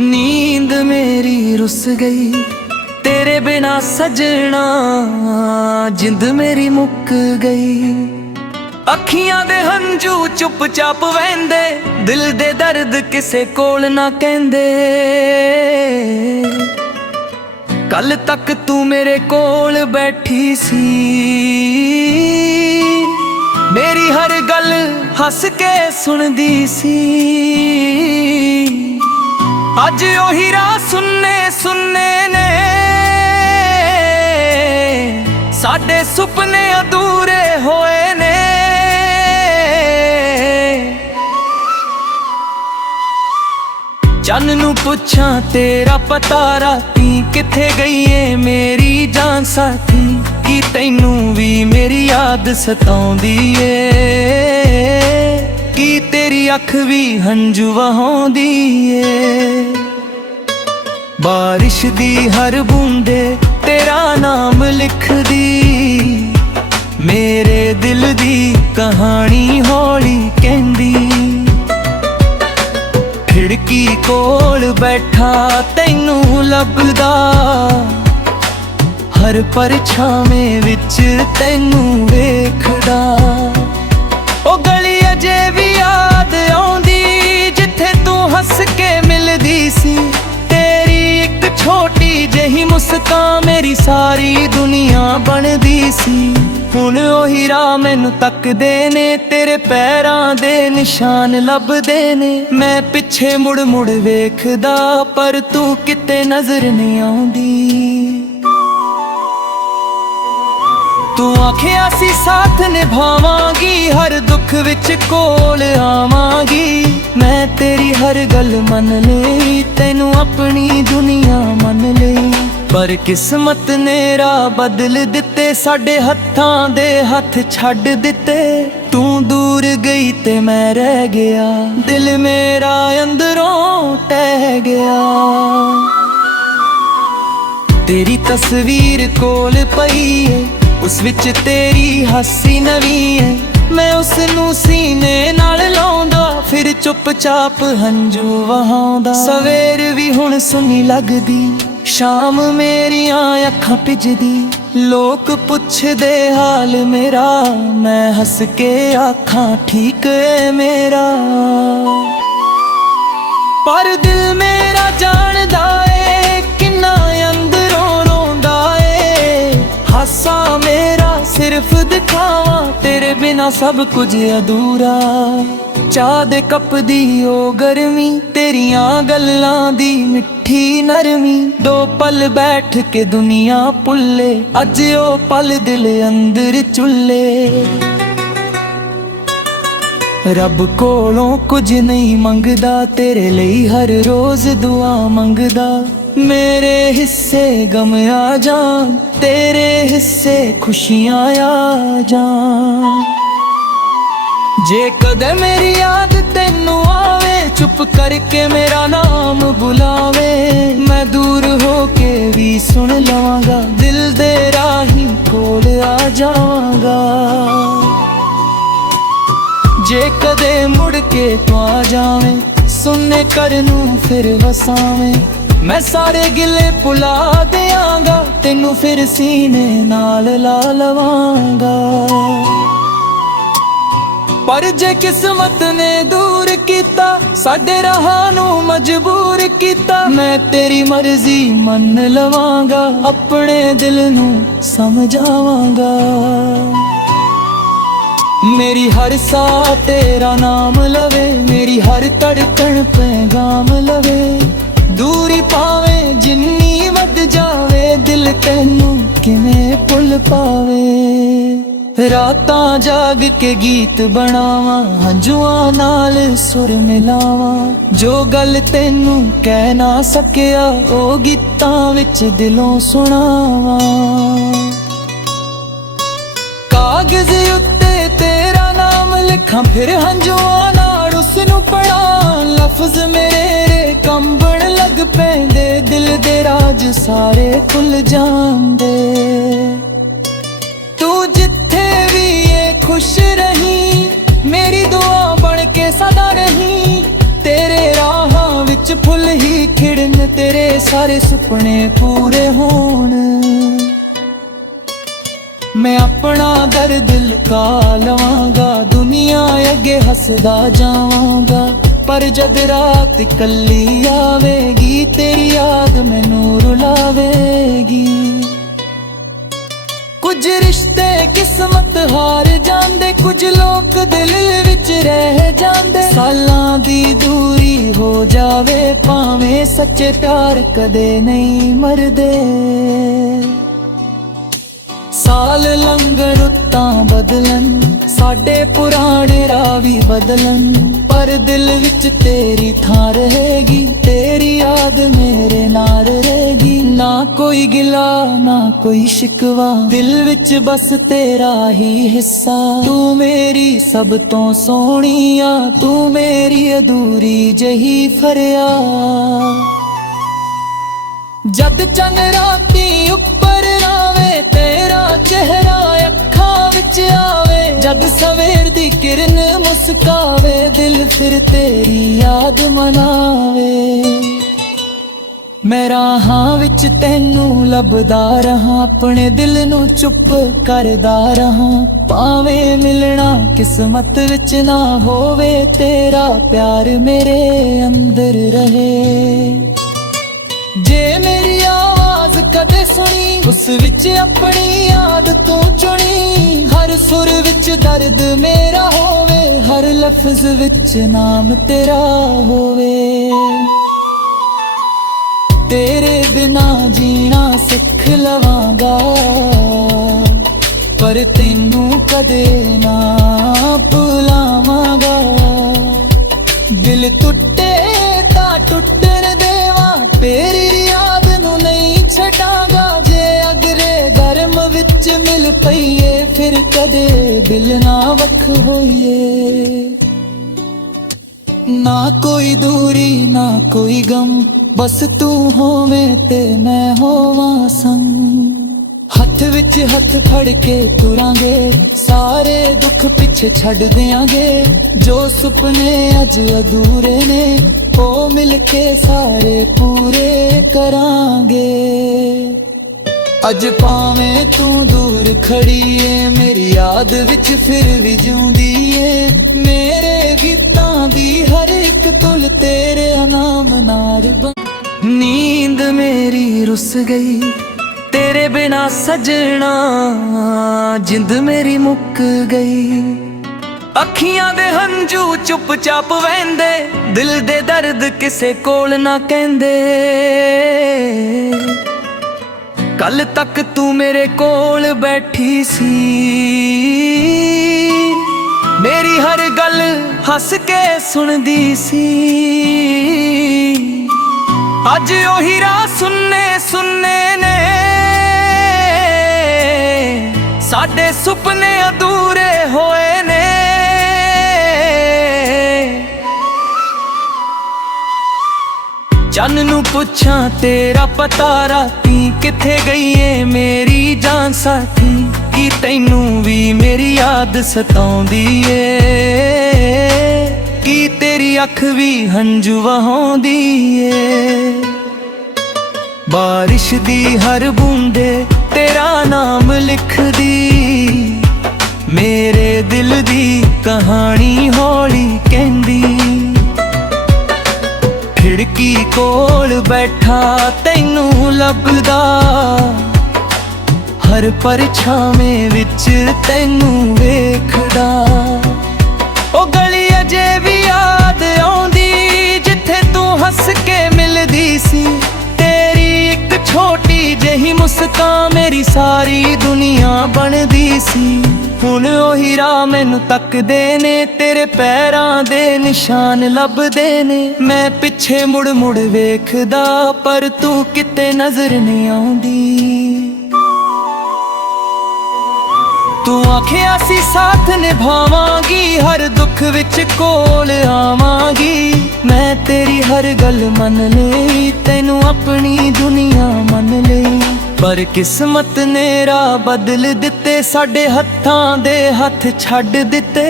नींद मेरी रुस गई तेरे बिना सजना, जिंद मेरी मुक गई। अखियां दे हंजू चुप चाप वहंदे, दिल दे दर्द किसे कोल ना कहंदे। कल तक तू मेरे कोल बैठी सी, मेरी हर गल हस के सुनदी सी। अज ओही राह सुनने सुनने ने, साडे सुपने अधूरे होए ने। चन्न नू पुछां तेरा पता, राती किथे गई है मेरी जान साथी। की तैनू भी मेरी याद सताउंदी ए, की तेरी अख भी हंजू वहाउंदी ए। बारिश दी हर बूंदे तेरा नाम लिख दी, मेरे दिल दी कहानी हौली कहंदी। खिड़की कोल बैठा तैनू लभदा, हर परछावें विच तैनू वेखदा। ओ गली अजे भी याद आउंदी, जिथे तू हस के मिलदी सी। तेरी एक छोटी जही मुस्कान मेरी सारी दुनिया बनदी सी। हुण ओही राह मैनू तकदे ने, तेरे पैरां दे निशान लभदे ने। मैं पिछे मुड़ मुड़ वेखदा, पर तू किते नजर नहीं आउंदी। तू आखिया सी साथ निभावांगी, हर दुख विच कोल आवांगी। मैं तेरी हर गल मन लई, तैनू अपनी दुनिया मन लई। पर किस्मत ने राह बदल दिते, साडे हत्थां दे हथ छड्ड दिते। तू दूर गई ते मैं रह गया, दिल मेरा अंदरों टह गया। तेरी तस्वीर कोल पई है, उस विच तेरी हसी नवी है। मैं उसनू सीने नाल लाउंदा, फिर चुपचाप हंजू वहाउंदा। सवेर भी हुण सुनी लगदी, शाम मेरियां अखां भिजदी। लोक पुछदे हाल मेरा, मैं हस के आखां ठीक है मेरा। पर दिल मेरा जानदा ए, किन्ना अंदरों रोंदा ए। हासा मेरा सिर्फ दिखावा, तेरे बिना सब कुछ अधूरा। चाह दे कप दी ओ गर्मी, तेरियां गल्लां दी मिठी नरमी। दो पल बैठ के दुनिया भुल्ले, अज ओ पल दिल अंदर चुल्ले। रब कोलों कुछ नहीं मंगदा, तेरे लिए हर रोज दुआ मंगदा। मेरे हिस्से गम आ जान, तेरे हिस्से खुशियां आ जान। जे कदे मेरी याद तैनू आवे, चुप करके मेरा नाम बुलावे। मैं दूर होके भी सुन लवांगा, दिल दे राही कोल आ जावांगा। जे कदे मुड़ के तू आ जावे, सुनने करनू फिर वसावे। मैं सारे गिले भुला देआंगा, तैनू फिर सीने नाल ला लवांगा। पर जे किस्मत ने दूर कीता, साडे राहां नू मजबूर कीता। मैं तेरी मर्जी मन लवांगा, अपने दिल नू समझावांगा। मेरी हर साह तेरा नाम लवे, मेरी हर धड़कन पैगाम लवे। दूरी पावे जिन्नी वध जावे, दिल तैनू किवें भुल पावे। रातां जाग के गीत बनावा, हंजुआं नाल सुर मिलावा। जो गल तैनू कह ना सकिया, ओ गीतां विच दिलों सुनावा। कागज उत्ते तेरा नाम लिखां, फिर हंजुआं नाल उसनू पढ़ा। लफ्ज मेरे कंबण लग पैंदे, दिल दे राज सारे खुल जांदे। तू जिथे भी ये खुश रही, मेरी दुआ बन के सदा रही। तेरे राहां विच ਵਿੱਚ ਫੁੱਲ ਹੀ ਖਿੜਨ, ਤੇਰੇ ਸਾਰੇ ਸੁਪਨੇ ਪੂਰੇ ਹੋਣ। ਮੈਂ ਆਪਣਾ ਦਰਦ ਲੁਕਾ ਲਵਾਂਗਾ, ਦੁਨੀਆ ਅੱਗੇ ਹੱਸਦਾ ਜਾਵਾਂਗਾ। ਪਰ ਜਦ ਰਾਤ ਇਕੱਲੀ ਆਵੇਗੀ, ਤੇਰੀ ਯਾਦ ਮੈਨੂੰ ਰੁਲਾਵੇਗੀ। ਕੁਝ ਰਿਸ਼ਤੇ ਕਿਸਮਤ ਹਾਰ ਜਾਂਦੇ, ਕੁਝ ਲੋਕ ਦਿਲ ਵਿੱਚ ਰਹਿ ਜਾਂਦੇ। ਸਾਲਾਂ ਦੀ ਦੂਰੀ ਹੋ ਜਾਵੇ, ਭਾਵੇਂ ਸੱਚੇ ਪਿਆਰ ਕਦੇ ਨਹੀਂ ਮਰਦੇ। ਸਾਲ ਲੰਘਣ ਰੁੱਤਾਂ ਬਦਲਣ, ਸਾਡੇ ਪੁਰਾਣੇ ਰਾਹ ਵੀ ਬਦਲਣ, ਪਰ ਦਿਲ ਵਿੱਚ ਤੇਰੀ ਥਾਂ ਰਹੇਗੀ। ਤੇਰੀ ਯਾਦ ਮੇਰੇ ਨਾਲ ਰਹੇਗੀ। ਨਾ ਕੋਈ ਗਿਲਾ ਨਾ ਕੋਈ ਸ਼ਿਕਵਾ, ਦਿਲ ਵਿੱਚ ਬਸ ਤੇਰਾ ਹੀ ਹਿੱਸਾ। ਤੂੰ ਮੇਰੀ ਸਭ ਤੋਂ ਸੋਹਣੀ ਆ, ਤੂੰ ਮੇਰੀ ਅਧੂਰੀ ਜਹੀ ਫਰਿਆਦ। ਜਦ ਚੰਨ ਰਾਤੀ ਉੱਪਰ ਆਵੇ, ਤੇਰਾ ਚਿਹਰਾ ਅੱਖਾਂ ਵਿੱਚ ਆਵੇ। ਜਦ ਸਵੇਰ ਦੀ ਕਿਰਨ ਮੁਸਕਾਵੇ, ਦਿਲ ਫਿਰ ਤੇਰੀ ਯਾਦ ਮਨਾਵੇ। ਮੈਂ ਰਾਹਾਂ ਵਿੱਚ ਤੈਨੂੰ ਲੱਭਦਾ ਰਹਾਂ, ਆਪਣੇ ਦਿਲ ਨੂੰ ਚੁੱਪ ਕਰਦਾ ਰਹਾਂ। ਭਾਵੇਂ ਮਿਲਣਾ ਕਿਸਮਤ ਵਿੱਚ ਨਾ ਹੋਵੇ, ਤੇਰਾ ਪਿਆਰ ਮੇਰੇ ਅੰਦਰ ਰਹੇ। ਜੇ ਮੇਰੀ ਆਵਾਜ਼ ਕਦੇ ਸੁਣੀ, ਉਸ ਵਿੱਚ ਆਪਣੀ ਯਾਦ ਤੂੰ ਚੁਣੀ। ਹਰ ਸੁਰ ਵਿੱਚ ਦਰਦ ਮੇਰਾ ਹੋਵੇ, ਹਰ ਲਫ਼ਜ਼ ਵਿੱਚ ਨਾਮ ਤੇਰਾ ਹੋਵੇ। ਤੇਰੇ ਬਿਨਾ ਜੀਣਾ ਸਿੱਖ ਲਵਾਂਗਾ, ਪਰ ਤੈਨੂੰ ਕਦੇ ਨਾ ਭੁਲਾਵਾਂਗਾ। ਦਿਲ ਟੁੱਟੇ ਤਾਂ ਟੁੱਟਣ ਦੇਵਾਂ, ਤੇਰੀ ਯਾਦ ਨੂੰ ਨਹੀਂ ਛੱਡਾਂਗਾ। ਜੇ ਅਗਰੇ ਗਰਮ ਵਿੱਚ ਮਿਲ ਪਈਏ, ਫਿਰ ਕਦੇ ਦਿਲ ਨਾ ਵੱਖ ਹੋਈਏ। ਨਾ ਕੋਈ ਦੂਰੀ ਨਾ ਕੋਈ ਗਮ, ਬਸ ਤੂੰ ਹੋਵੇਂ ਤੇ ਮੈਂ ਹੋਵਾਂ ਸੰਗ। ਹੱਥ ਵਿੱਚ ਹੱਥ ਫੜ ਕੇ ਤੁਰਾਂਗੇ, ਸਾਰੇ ਦੁੱਖ ਪਿੱਛੇ ਛੱਡ ਦਿਆਂਗੇ। ਜੋ ਸੁਪਨੇ ਅੱਜ ਅਧੂਰੇ ਨੇ, ਉਹ ਮਿਲ ਕੇ ਸਾਰੇ ਪੂਰੇ ਕਰਾਂਗੇ। ਅੱਜ ਭਾਵੇਂ ਤੂੰ ਦੂਰ ਖੜੀ ਏ, ਮੇਰੀ ਯਾਦ ਵਿੱਚ ਫਿਰ ਵੀ ਜਿਉਂਦੀ ਏ। ਮੇਰੇ ਗੀਤਾਂ ਦੀ ਹਰ ਇੱਕ ਤੁਲ ਤੇਰੇ ਨਾਮ ਨਾਲ ਨੀਂਦ ਮੇਰੀ ਰੁੱਸ ਗਈ, ਤੇਰੇ ਬਿਨਾ ਸਜਣਾ ਜਿੰਦ ਮੇਰੀ ਮੁੱਕ ਗਈ। ਅੱਖੀਆਂ ਦੇ ਹੰਝੂ ਚੁੱਪ-ਚਾਪ ਵਹਿੰਦੇ, ਦਿਲ ਦੇ ਦਰਦ ਕਿਸੇ ਕੋਲ ਨਾ ਕਹਿੰਦੇ। ਕੱਲ ਤੱਕ ਤੂੰ ਮੇਰੇ ਕੋਲ ਬੈਠੀ ਸੀ, ਮੇਰੀ ਹਰ ਗੱਲ ਹੱਸ ਕੇ ਸੁਣਦੀ ਸੀ। ਅੱਜ ਉਹੀ ਰਾਹ ਸੁੰਨੇ ਸੁੰਨੇ ਨੇ, ਸਾਡੇ ਸੁਪਨੇ ਅਧੂਰੇ ਹੋਏ ਨੇ। ਚੰਨ ਨੂੰ ਪੁੱਛਾਂ ਤੇਰਾ ਪਤਾ, ਰਾਤੀ ਕਿੱਥੇ ਗਈ ਏ ਮੇਰੀ ਜਾਨ ਸਾਥੀ। ਕੀ ਤੈਨੂੰ ਵੀ ਮੇਰੀ ਯਾਦ ਸਤਾਉਂਦੀ ਏ? ਕੀ ਤੇਰੀ ਅੱਖ ਵੀ ਹੰਝੂ ਵਹਾਉਂਦੀ ਏ? ਬਾਰਿਸ਼ ਦੀ ਹਰ ਬੂੰਦੇ ਤੇਰਾ ਨਾਮ ਲਿਖਦੀ, ਮੇਰੇ ਦਿਲ ਦੀ ਕਹਾਣੀ ਹੌਲੀ ਕਹਿੰਦੀ। ਖਿੜਕੀ ਕੋਲ ਬੈਠਾ ਤੈਨੂੰ ਲੱਭਦਾ, ਹਰ ਪਰਛਾਵੇਂ ਵਿੱਚ ਤੈਨੂੰ ਵੇਖਦਾ। ਉਹ ਗਲੀ ਅਜੇ ਵੀ ਯਾਦ ਆਉਂਦੀ, ਜਿੱਥੇ ਤੂੰ ਹੱਸ ਕੇ ਮਿਲਦੀ ਸੀ। ਤੇਰੀ ਇੱਕ ਛੋਟੀ ਜਿਹੀ ਮੁਸਕਾਨ ਮੇਰੀ ਸਾਰੀ ਦੁਨੀਆ ਬਣਦੀ ਸੀ। ਹੁਣ ਉਹੀ ਰਾਹ ਮੈਨੂੰ ਤੱਕਦੇ ਨੇ, ਤੇਰੇ ਪੈਰਾਂ ਦੇ ਨਿਸ਼ਾਨ ਲੱਭਦੇ ਨੇ। ਮੈਂ ਪਿੱਛੇ ਮੁੜ ਮੁੜ ਵੇਖਦਾ, ਪਰ ਤੂੰ ਕਿਤੇ ਨਜ਼ਰ ਨਹੀਂ ਆਉਂਦੀ। ਤੂੰ ਆਖਿਆ ਸੀ ਸਾਥ ਨਿਭਾਵਾਂਗੀ, ਹਰ ਦੁੱਖ ਵਿੱਚ ਕੋਲ ਆਵਾਂਗੀ। ਮੈਂ ਤੇਰੀ ਹਰ ਗੱਲ ਮੰਨ ਲਈ, ਤੈਨੂੰ ਆਪਣੀ ਦੁਨੀਆ ਮੰਨ ਲਈ। ਪਰ ਕਿਸਮਤ ਨੇ ਰਾਹ ਬਦਲ ਦਿੱਤੇ, ਸਾਡੇ ਹੱਥਾਂ ਦੇ ਹੱਥ ਛੱਡ ਦਿੱਤੇ।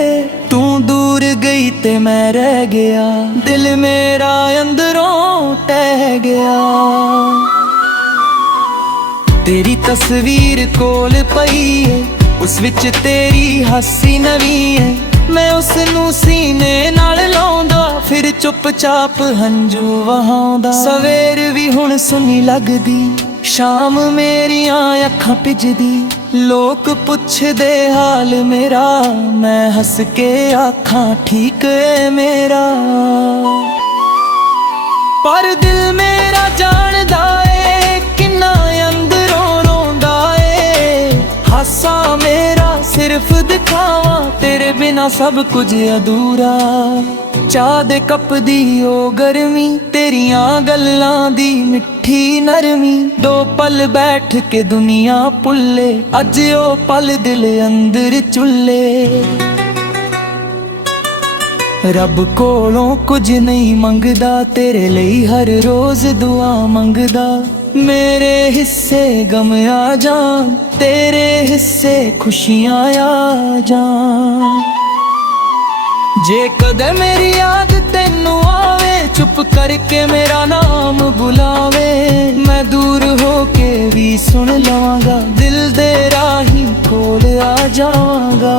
ਤੂੰ ਦੂਰ ਗਈ ਤੇ ਮੈਂ ਰਹਿ ਗਿਆ, ਦਿਲ ਮੇਰਾ ਅੰਦਰੋਂ ਟਹਿ ਗਿਆ। ਤੇਰੀ ਤਸਵੀਰ ਕੋਲ ਪਈ ਏ, ਉਸ ਵਿੱਚ ਤੇਰੀ ਹਾਸੀ ਨਵੀਂ ਏ। ਮੈਂ ਉਸ ਨੂੰ ਸੀਨੇ ਨਾਲ ਲਾਉਂਦਾ, ਫਿਰ ਚੁੱਪਚਾਪ ਹੰਝੂ ਵਹਾਉਂਦਾ। ਸਵੇਰ ਵੀ ਹੁਣ ਸੁਨੀ ਲੱਗਦੀ, ਸ਼ਾਮ ਮੇਰੀਆਂ ਅੱਖਾਂ ਭਿੱਜਦੀ। ਲੋਕ ਪੁੱਛਦੇ ਹਾਲ ਮੇਰਾ, ਮੈਂ ਹੱਸ ਕੇ ਆਖਾਂ ਠੀਕ ਏ ਮੇਰਾ। ਪਰ ਦਿਲ ਮੇਰਾ ਜਾਣਦਾ ਏ, ਕਿੰਨਾ ਅੰਦਰੋਂ ਰੋਂਦਾ ਏ। ਹਾਸਾ ਮੇਰਾ ਸਿਰਫ ਦਿਖਾਵਾਂ, ਤੇਰੇ ਬਿਨਾ ਸਭ ਕੁਝ ਅਧੂਰਾ। ਚਾਹ ਦੇ ਕੱਪ ਦੀ ਓ ਗਰਮੀ, ਤੇਰੀਆਂ ਗੱਲਾਂ ਦੀ ਮਿੱਠੀ ਨਰਮੀ। ਦੋ ਪਲ ਬੈਠ ਕੇ ਦੁਨੀਆ ਭੁੱਲੇ, ਅੱਜ ਉਹ ਪਲ ਦਿਲ ਅੰਦਰ ਚੁੱਲੇ। ਰੱਬ ਕੋਲੋਂ ਕੁਝ ਨਹੀਂ ਮੰਗਦਾ, ਤੇਰੇ ਲਈ ਹਰ ਰੋਜ਼ ਦੁਆ ਮੰਗਦਾ। ਮੇਰੇ ਹਿੱਸੇ ਗਮ ਆ ਜਾਣ, ਤੇਰੇ ਹਿੱਸੇ ਖੁਸ਼ੀਆਂ ਆ ਜਾਣ। ਜੇ ਕਦੇ ਮੇਰੀ ਯਾਦ ਤੈਨੂੰ ਆਵੇ, ਚੁੱਪ ਕਰਕੇ ਮੇਰਾ ਨਾਮ ਬੁਲਾਵੇ। ਮੈਂ ਦੂਰ ਹੋ ਕੇ ਵੀ ਸੁਣ ਲਵਾਂਗਾ, ਦਿਲ ਦੇ ਰਾਹੀਂ ਕੋਲ ਆ ਜਾਵਾਂਗਾ।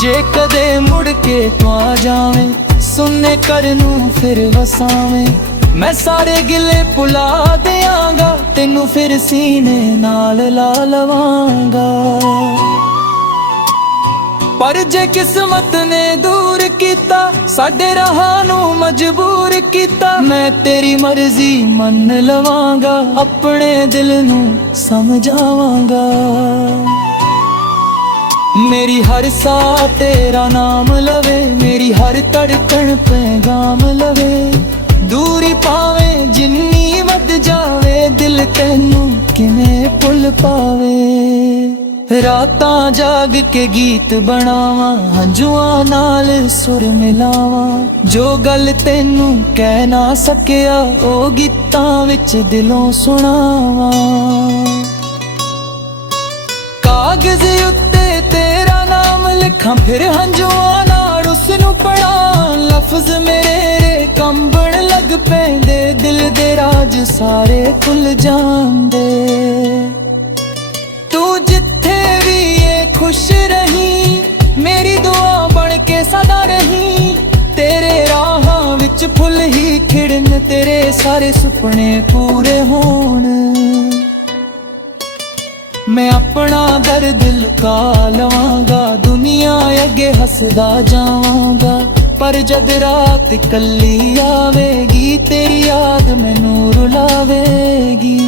ਜੇ ਕਦੇ ਮੁੜ ਕੇ ਤੂੰ ਆ ਜਾਵੇਂ, ਸੁਣਨੇ ਕਰ ਨੂੰ ਫਿਰ ਵਸਾਵੇਂ। ਮੈਂ ਸਾਰੇ ਗਿਲੇ ਭੁਲਾ ਦਿਆਂਗਾ, ਤੈਨੂੰ ਫਿਰ ਸੀਨੇ ਨਾਲ ਲਾ ਲਵਾਂਗਾ। ਪਰ ਜੇ ਕਿਸਮਤ ਨੇ ਦੂਰ ਕੀਤਾ, ਸਾਡੇ ਰਾਹਾਂ ਨੂੰ ਮਜਬੂਰ ਕੀਤਾ। ਮੈਂ ਤੇਰੀ ਮਰਜ਼ੀ ਮੰਨ ਲਵਾਂਗਾ, ਆਪਣੇ ਦਿਲ ਨੂੰ ਸਮਝਾਵਾਂਗਾ। ਮੇਰੀ ਹਰ ਸਾਹ ਤੇਰਾ ਨਾਮ ਲਵੇ, ਮੇਰੀ ਹਰ ਧੜਕਣ ਪੈਗਾਮ ਲਵੇ। ਦੂਰੀ ਭਾਵੇਂ ਜਿੰਨੀ ਵੱਧ ਜਾਵੇ, ਦਿਲ ਤੈਨੂੰ ਕਿਵੇਂ ਭੁੱਲ ਪਾਵੇ। ਰਾਤਾਂ ਜਾਗ ਕੇ ਗੀਤ ਬਣਾਵਾਂ, ਹੰਝੂਆਂ ਨਾਲ ਸੁਰ ਮਿਲਾਵਾਂ। ਜੋ ਗੱਲ ਤੈਨੂੰ ਕਹਿ ਨਾ ਸਕਿਆ, ਉਹ ਗੀਤਾਂ ਵਿੱਚ ਦਿਲੋਂ ਸੁਣਾਵਾਂ। ਕਾਗਜ਼ ਉੱਤੇ ਤੇਰਾ ਨਾਮ ਲਿਖਾਂ, ਫਿਰ ਹੰਝੂਆਂ ਨਾਲ ਉਸ ਨੂੰ ਪੜਾਂ। ਲਫ਼ਜ਼ ਮੇਰੇ ਕੰਬਣ ਲੱਗ ਪੈਂਦੇ, ਦਿਲ ਦੇ ਰਾਜ ਸਾਰੇ ਖੁੱਲ ਜਾਂਦੇ। ਤੂੰ ਜਿੱਥੇ ਵੀ ਏ ਖੁਸ਼ ਰਹੀਂ, ਮੇਰੀ ਦੁਆ ਬਣ ਕੇ ਸਦਾ ਰਹੀਂ। ਤੇਰੇ ਰਾਹਾਂ ਵਿੱਚ ਫੁੱਲ ਹੀ ਖਿੜਨ, ਤੇਰੇ ਸਾਰੇ ਸੁਪਨੇ ਪੂਰੇ ਹੋਣ। ਮੈਂ ਆਪਣਾ ਦਰਦ ਲੁਕਾ ਲਵਾਂਗਾ, ਦੁਨੀਆ ਅੱਗੇ ਹੱਸਦਾ ਜਾਵਾਂਗਾ। ਪਰ ਜਦ ਰਾਤ ਇਕੱਲੀ ਆਵੇਗੀ, ਤੇਰੀ ਯਾਦ ਮੈਨੂੰ ਰੁਲਾਵੇਗੀ।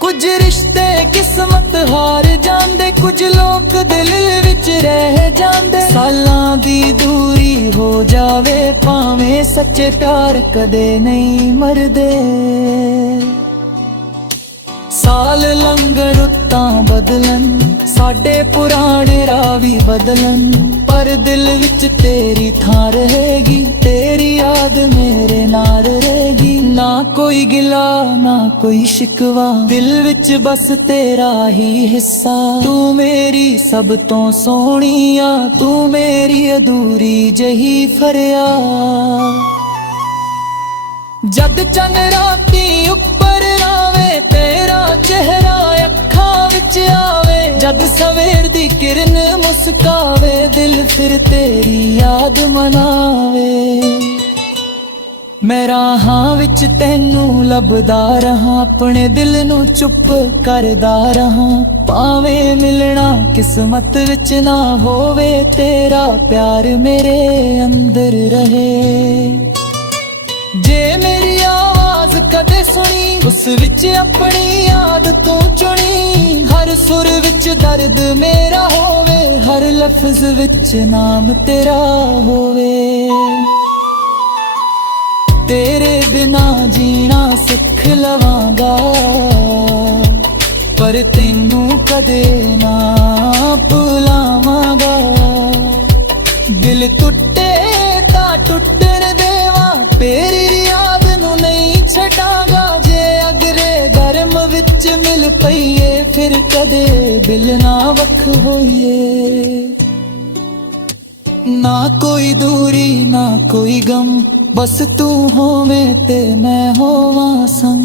ਕੁਝ ਰਿਸ਼ਤੇ ਕਿਸਮਤ ਹਾਰ ਜਾਂਦੇ, ਕੁਝ ਲੋਕ ਦਿਲ ਵਿੱਚ ਰਹਿ ਜਾਂਦੇ। ਸਾਲਾਂ ਦੀ ਦੂਰੀ ਹੋ ਜਾਵੇ, ਭਾਵੇਂ ਸੱਚੇ ਪਿਆਰ ਕਦੇ ਨਹੀਂ ਮਰਦੇ। ਸਾਲ ਲੰਘਣ ਰੁੱਤਾਂ ਬਦਲਣ, ਸਾਡੇ ਪੁਰਾਣੇ ਰਾਹ ਵੀ ਬਦਲਣ। ਪਰ ਦਿਲ ਵਿੱਚ ਤੇਰੀ ਥਾਂ ਰਹੇਗੀ, ਤੇਰੀ ਯਾਦ ਮੇਰੇ ਨਾਲ ਰਹੇਗੀ। ਨਾ ਕੋਈ ਗਿਲਾ ਨਾ ਕੋਈ ਸ਼ਿਕਵਾ, ਦਿਲ ਵਿੱਚ ਬਸ ਤੇਰਾ ਹੀ ਹਿੱਸਾ। ਤੂੰ ਮੇਰੀ ਸਭ ਤੋਂ ਸੋਹਣੀ ਆ, ਤੂੰ ਮੇਰੀ ਅਧੂਰੀ ਜਹੀ ਫਰਿਆਦ। ਜਦ ਚੰਨ ਰਾਤੀ ਉੱਪਰ ਆਵੇ, ਤੇਰਾ ਚਿਹਰਾ ਅੱਖਾਂ ਵਿੱਚ ਆਵੇ। ਜਦ ਸਵੇਰ ਦੀ ਕਿਰਨ ਮੁਸਕਾਵੇ, ਦਿਲ ਫਿਰ ਤੇਰੀ ਯਾਦ ਮਨਾਵੇ। ਮੈਂ ਰਾਹਾਂ ਵਿੱਚ ਤੈਨੂੰ ਲੱਭਦਾ ਰਹਾਂ, ਆਪਣੇ ਦਿਲ ਨੂੰ ਚੁੱਪ ਕਰਦਾ ਰਹਾਂ। ਭਾਵੇਂ ਮਿਲਣਾ ਕਿਸਮਤ ਵਿੱਚ ਨਾ ਹੋਵੇ, ਤੇਰਾ ਪਿਆਰ ਮੇਰੇ ਅੰਦਰ ਰਹੇ। ਜੇ ਮੇਰੀ ਆਵਾਜ਼ ਕਦੇ ਸੁਣੀ, ਉਸ ਵਿੱਚ ਆਪਣੀ ਯਾਦ ਤੂੰ ਚੁਣੀ। ਹਰ ਸੁਰ ਵਿੱਚ ਦਰਦ ਮੇਰਾ ਹੋਵੇ, ਹਰ ਲਫ਼ਜ਼ ਵਿੱਚ ਨਾਮ ਤੇਰਾ ਹੋਵੇ। ਤੇਰੇ ਬਿਨਾ ਜੀਣਾ ਸਿੱਖ ਲਵਾਂਗਾ, ਪਰ ਤੈਨੂੰ ਕਦੇ ਨਾ ਭੁਲਾਵਾਂਗਾ। ਦਿਲ ਟੁੱਟੇ ਤਾਂ ਟੁੱਟਣ ਦੇਵਾਂ, ਤੇਰੀ ਯਾਦ ਨੂੰ ਨਹੀਂ ਛੱਡਾਂ। ਫਿਰ ਕਦੇ ਦਿਲ ਨਾ ਵੱਖ ਹੋਈਏ। ਨਾ ਕੋਈ ਦੂਰੀ ਨਾ ਕੋਈ ਗਮ, ਬਸ ਤੂੰ ਹੋਵੇਂ ਤੇ ਮੈਂ ਹੋਵਾਂ ਸੰਗ।